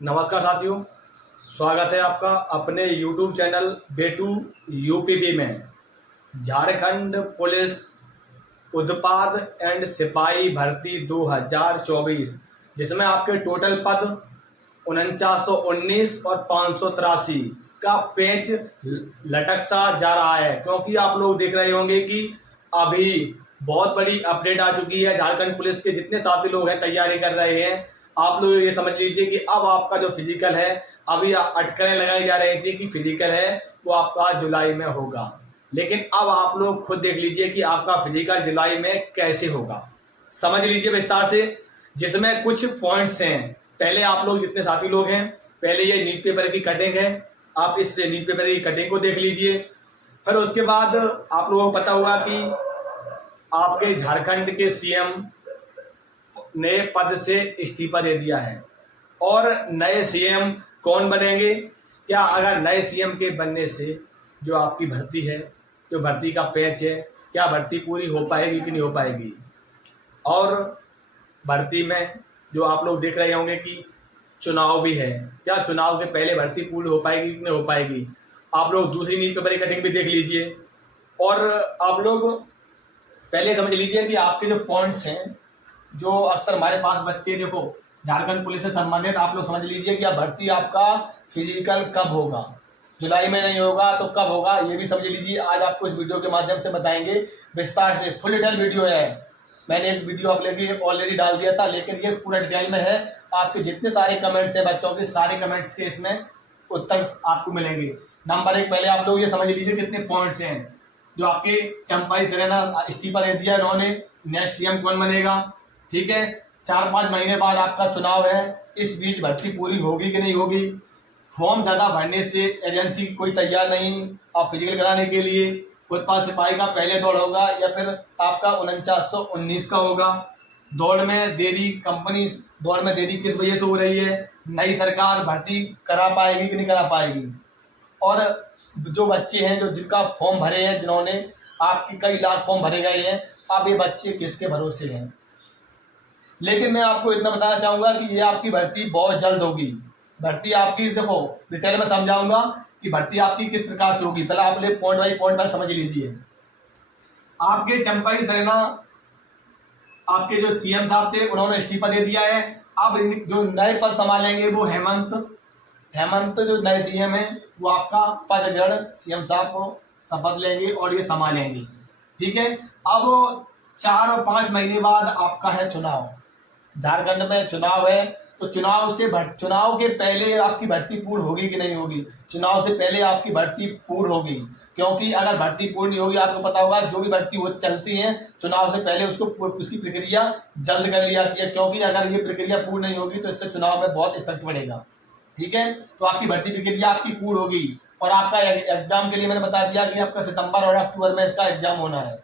नमस्कार साथियों, स्वागत है आपका अपने YouTube चैनल बेटू यूपीपी में। झारखंड पुलिस उत्पाद एंड सिपाही भर्ती 2024, जिसमें आपके टोटल पद 4919 और 583 का पेच लटक सा जा रहा है। क्योंकि आप लोग देख रहे होंगे कि अभी बहुत बड़ी अपडेट आ चुकी है। झारखंड पुलिस के जितने साथी लोग हैं तैयारी कर रहे हैं, आप लोग ये समझ लीजिए कि अब आपका जो फिजिकल है, अभी अटकलें लगाई जा रही थी कि फिजिकल है वो आपका जुलाई में होगा, लेकिन अब आप लोग खुद देख लीजिए कि आपका फिजिकल जुलाई में कैसे होगा। समझ लीजिए विस्तार से, जिसमें कुछ पॉइंट्स हैं। पहले आप लोग जितने साथी लोग हैं, पहले ये न्यूज पेपर की कटिंग है, आप इस न्यूज पेपर की कटिंग को देख लीजिए। फिर उसके बाद आप लोगों को पता होगा कि आपके झारखंड के सीएम नए पद से इस्तीफा दे दिया है और नए सीएम कौन बनेंगे। क्या अगर नए सीएम के बनने से जो आपकी भर्ती है, जो भर्ती का पैच है, क्या भर्ती पूरी हो पाएगी कि नहीं हो पाएगी। और भर्ती में जो आप लोग देख रहे होंगे कि चुनाव भी है, क्या चुनाव के पहले भर्ती पूरी हो पाएगी कि नहीं हो पाएगी। आप लोग दूसरी न्यूज पेपर की कटिंग भी देख लीजिए। और आप लोग पहले समझ लीजिए कि आपके जो पॉइंट्स हैं, जो अक्सर हमारे पास बच्चे देखो झारखंड पुलिस से संबंधित, आप लोग समझ लीजिए कि अब भर्ती आपका फिजिकल कब होगा। जुलाई में नहीं होगा तो कब होगा ये भी समझ लीजिए। आज आपको इस वीडियो के माध्यम से बताएंगे विस्तार से। फुल डिटेल वीडियो है। मैंने एक वीडियो आप लेके ऑलरेडी डाल दिया था, लेकिन ये पूरा डिटेल में है। आपके जितने सारे कमेंट्स हैं बच्चों के, सारे कमेंट्स के इसमें उत्तर आपको मिलेंगे। नंबर 1, पहले आप लोग ये समझ लीजिए कितने पॉइंट्स हैं। जो आपके चंपाई सेरेना इस्तीफा दे दिया इन्होंने, नेक्स्ट सीएम कौन बनेगा, ठीक है। 4-5 महीने बाद आपका चुनाव है, इस बीच भर्ती पूरी होगी कि नहीं होगी। फॉर्म ज़्यादा भरने से एजेंसी कोई तैयार नहीं आप फिजिकल कराने के लिए। उत्पाद सिपाही का पहले दौड़ होगा या फिर आपका 4919 का होगा। दौड़ में देरी, कंपनी दौड़ में देरी किस वजह से हो रही है। नई सरकार भर्ती करा पाएगी कि नहीं करा पाएगी। और जो बच्चे हैं जो जिनका फॉर्म भरे हैं, जिन्होंने आपके कई लाख फॉर्म भरे गए हैं, अब ये बच्चे किसके भरोसे हैं। लेकिन मैं आपको इतना बताना चाहूँगा कि ये आपकी भर्ती बहुत जल्द होगी। भर्ती आपकी देखो डिटेल में समझाऊंगा कि भर्ती आपकी किस प्रकार से होगी। पहले आप लोग पॉइंट बाई पॉइंट समझ लीजिए। आपके चंपाई सेरेना, आपके जो सीएम साहब थे उन्होंने इस्तीफा दे दिया है। अब जो नए पद संभालेंगे वो हेमंत जो नए सीएम है वो आपका पद ग्रहण सीएम साहब को शपथ लेंगे और ये संभालेंगे, ठीक है। अब 4 और 5 महीने बाद आपका है चुनाव। झारखंड में चुनाव है, तो चुनाव के पहले आपकी भर्ती पूर्ण होगी कि नहीं होगी। चुनाव से पहले आपकी भर्ती पूर्ण होगी, क्योंकि अगर भर्ती पूर्ण नहीं होगी, आपको पता होगा जो भी भर्ती चलती है चुनाव से पहले उसकी प्रक्रिया जल्द कर ली जाती है। क्योंकि अगर ये प्रक्रिया पूर्ण नहीं होगी तो इससे चुनाव में बहुत इफेक्ट पड़ेगा, ठीक है। तो आपकी भर्ती प्रक्रिया आपकी पूर्ण होगी। और आपका एग्जाम के लिए मैंने बता दिया कि आपका सितंबर और अक्टूबर में इसका एग्जाम होना है,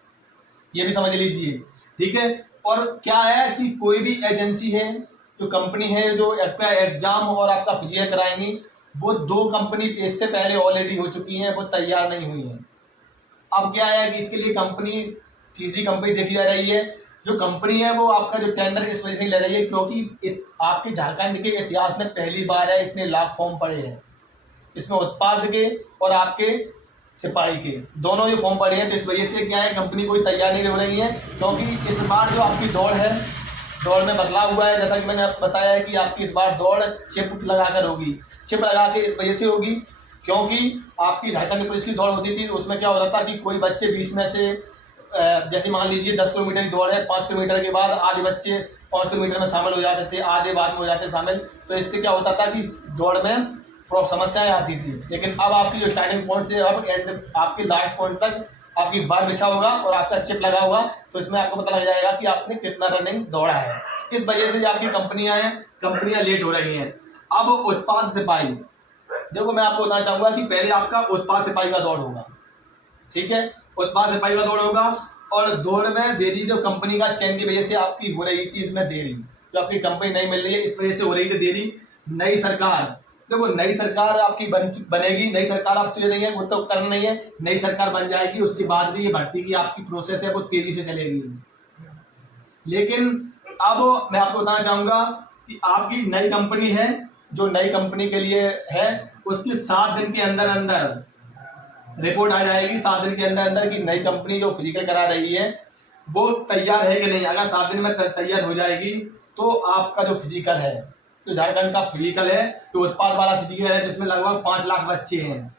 ये भी समझ लीजिए, ठीक है। और क्या है कि कोई भी एजेंसी है, जो कंपनी है जो आपका एग्जाम और आपका फिजिकल कराएंगी, वो 2 कंपनी इससे पहले ऑलरेडी हो चुकी हैं, वो तैयार नहीं हुई हैं। अब क्या है कि इसके लिए कंपनी, तीसरी कंपनी देखी जा रही है। जो कंपनी है वो आपका जो टेंडर इस वजह से ही ले रही है क्योंकि आपके झारखंड के इतिहास में पहली बार है इतने लाख फॉर्म पड़े हैं। इसमें उत्पाद के और आपके सिपाही के दोनों ये फॉर्म पड़े हैं। तो इस वजह से क्या है, कंपनी कोई तैयार नहीं हो रही है। क्योंकि इस बार जो आपकी दौड़ है, दौड़ में बदलाव हुआ है। जैसा कि मैंने बताया है कि आपकी इस बार दौड़ चिप लगाकर होगी। चिप लगा के इस वजह से होगी क्योंकि आपकी झारखंड पुलिस की दौड़ होती थी, उसमें क्या होता था कि कोई बच्चे 20 में से जैसे मान लीजिए 10 किलोमीटर की दौड़ है, 5 किलोमीटर के बाद आधे बच्चे 5 किलोमीटर में शामिल हो जाते थे, आधे बाद में हो जाते थे शामिल। तो इससे क्या होता था कि दौड़ में समस्याएं आती थी। लेकिन अब आपकी जो स्टार्टिंग पॉइंट से अब एंड आपके लास्ट पॉइंट तक आपकी बार बिछा होगा और आपका चिप लगा होगा, तो इसमें आपको पता लग जाएगा कि आपने कितना रनिंग दौड़ा है। इस वजह से जो आपकी कंपनियां लेट हो रही हैं। अब उत्पाद सिपाही, देखो मैं आपको बताना चाहूंगा कि पहले आपका उत्पाद सिपाही का दौड़ होगा, ठीक है। उत्पाद सिपाही का दौड़ होगा और दौड़ में देरी जो कंपनी का चयन की वजह से आपकी हो रही थी, इसमें देरी जो आपकी कंपनी नहीं मिल रही है इस वजह से हो रही थी देरी। नई सरकार, देखो नई सरकार आपकी बनेगी। नई सरकार आप तो ये नहीं है, वो तो करना नहीं है, नई सरकार बन जाएगी, उसके बाद भी ये भर्ती की आपकी प्रोसेस है वो तेजी से चलेगी। लेकिन अब मैं आपको बताना चाहूंगा कि आपकी नई कंपनी है जो नई कंपनी के लिए है उसकी 7 दिन के अंदर अंदर रिपोर्ट आ जाएगी। 7 दिन के अंदर अंदर की नई कंपनी जो फिजिकल करा रही है वो तैयार है कि नहीं। अगर 7 दिन में तैयार हो जाएगी तो आपका जो फिजिकल है, तो झारखंड का फिजिकल है, तो उत्पाद वाला फिजिकल है जिसमें लगभग 5 लाख बच्चे हैं,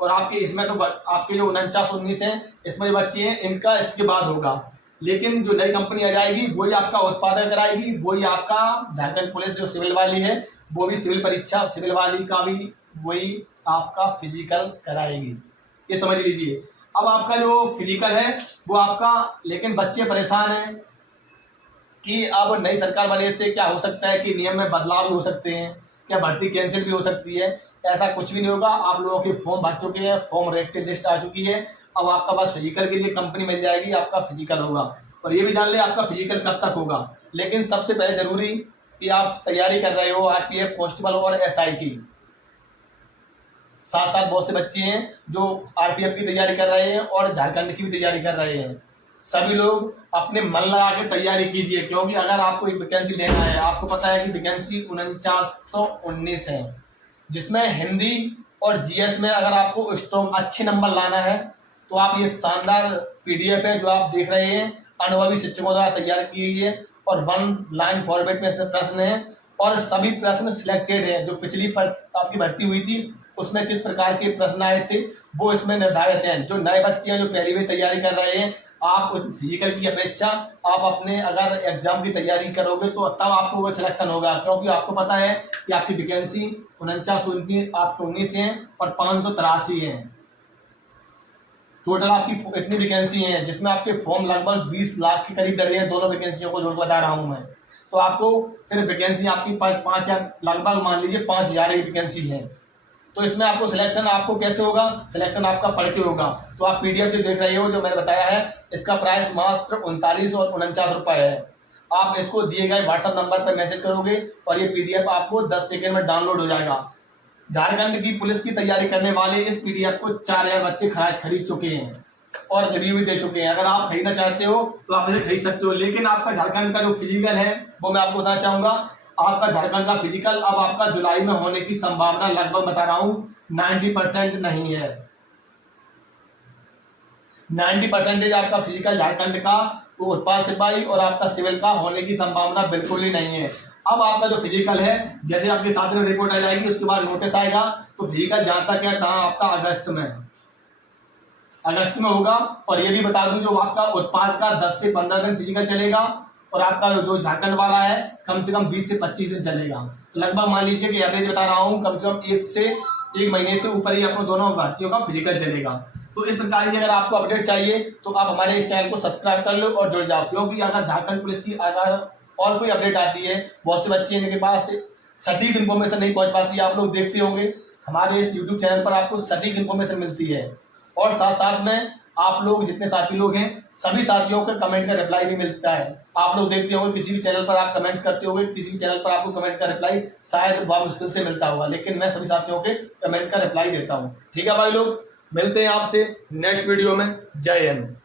और आपके इसमें तो आपके जो 49-19 हैं इसमें जो बच्चे हैं इनका इसके बाद होगा। लेकिन जो नई कंपनी आ जाएगी वही आपका उत्पादन कराएगी, वही आपका झारखंड पुलिस जो सिविल वाली है वो भी सिविल परीक्षा सिविल वाली का भी वही आपका फिजिकल कराएगी, ये समझ लीजिए। अब आपका जो फिजिकल है वो आपका, लेकिन बच्चे परेशान हैं कि अब नई सरकार बनने से क्या हो सकता है कि नियम में बदलाव भी हो सकते हैं, क्या भर्ती कैंसिल भी हो सकती है। ऐसा कुछ भी नहीं होगा। आप लोगों के फॉर्म भर चुके हैं, फॉर्म रेट की लिस्ट आ चुकी है। अब आपका बस फिजिकल के लिए कंपनी मिल जाएगी, आपका फिजिकल होगा। और ये भी जान ले आपका फिजिकल कब तक होगा। लेकिन सबसे पहले जरूरी कि आप तैयारी कर रहे हो आरपीएफ कांस्टेबल और एसआई की। साथ साथ बहुत से बच्चे हैं जो आरपीएफ की तैयारी कर रहे हैं और झारखंड की भी तैयारी कर रहे हैं। सभी लोग अपने मन लगा के तैयारी कीजिए, क्योंकि अगर आपको एक वैकेंसी लेना है, आपको पता है कि वैकेंसी 4919 है, जिसमें हिंदी और जीएस में अगर आपको स्ट्रॉन्ग अच्छे नंबर लाना है तो आप ये शानदार पीडीएफ है जो आप देख रहे हैं, अनुभवी शिक्षकों द्वारा तैयार की गई है और 1 लाइन फॉर्मेट में से प्रश्न है और सभी प्रश्न सिलेक्टेड हैं। जो पिछली पर आपकी भर्ती हुई थी उसमें किस प्रकार के प्रश्न आए थे वो इसमें निर्धारित हैं। जो नए बच्चे हैं जो पहली बार तैयारी कर रहे हैं, आप फिजिकल की अपेक्षा आप अपने अगर एग्जाम की तैयारी करोगे तो तब आपको वो सिलेक्शन होगा, क्योंकि आपको पता है कि आपकी वैकेंसी 4919 हैं और 583 हैं। टोटल आपकी इतनी वैकेंसी हैं जिसमें आपके फॉर्म लगभग 20 लाख के करीब लग रहे हैं, दोनों वैकेंसियों को जोड़ बता रहा हूँ मैं। तो आपको सिर्फ वैकेंसी आपकी 5 या लगभग मान लीजिए 5000 की वैकेंसी है। तो इसमें आपको सिलेक्शन आपको कैसे होगा, सिलेक्शन आपका पढ़ के होगा। तो आप पीडीएफ जो देख रहे हो जो मैंने बताया है, इसका प्राइस मात्र 39 और 49 रुपये है। आप इसको दिए गए व्हाट्सएप नंबर पर मैसेज करोगे और ये पीडीएफ आपको 10 सेकेंड में डाउनलोड हो जाएगा। झारखंड की पुलिस की तैयारी करने वाले इस पीडीएफ को 4000 बच्चे खरीद चुके हैं और रिव्यू भी दे चुके हैं। अगर आप खरीदना चाहते हो तो आप इसे खरीद सकते हो। लेकिन आपका झारखंड का जो फिजिकल है वो मैं आपको बताना चाहूँगा, आपका झारखंड का फिजिकल अब आपका जुलाई में होने की संभावना लगभग बता रहा हूँ 90% नहीं है। 90% आपका फिजिकल झारखंड का वो उत्पाद सिपाही और आपका सिविल का होने की संभावना बिल्कुल ही नहीं है। अब आपका जो फिजिकल है जैसे आपके 7 दिन रिपोर्ट आ जाएगी उसके बाद नोटिस आएगा, तो फिजिकल जहाँ तक है कहाँ आपका अगस्त में होगा। और ये भी बता दूं जो आपका उत्पाद का 10 से 15 दिन फिजिकल चलेगा और आपका जो झारखंड वाला है कम से कम 20 से 25 दिन चलेगा। तो लगभग मान लीजिए कि एवरेज बता रहा हूँ कम से कम 1 महीने से ऊपर ही अपने दोनों भर्तियों का फिजिकल चलेगा। तो इस प्रकार की अगर आपको अपडेट चाहिए तो आप हमारे इस चैनल को सब्सक्राइब कर लो और जुड़ जाओ, क्योंकि अगर झारखंड पुलिस की अगर और कोई अपडेट आती है, बहुत से बच्चे इनके पास सटीक इन्फॉर्मेशन नहीं पहुंच पाती है। आप लोग देखते होंगे हमारे इस यूट्यूब चैनल पर आपको सटीक इन्फॉर्मेशन मिलती है और साथ साथ में आप लोग जितने साथी लोग हैं सभी साथियों के कमेंट का रिप्लाई भी मिलता है। आप लोग देखते होंगे किसी भी चैनल पर आप कमेंट्स करते होंगे, किसी भी चैनल पर आपको कमेंट का रिप्लाई शायद बहुत मुश्किल से मिलता होगा, लेकिन मैं सभी साथियों के कमेंट का रिप्लाई देता हूँ। ठीक है भाई लोग, मिलते हैं आपसे नेक्स्ट वीडियो में। जय हिंद।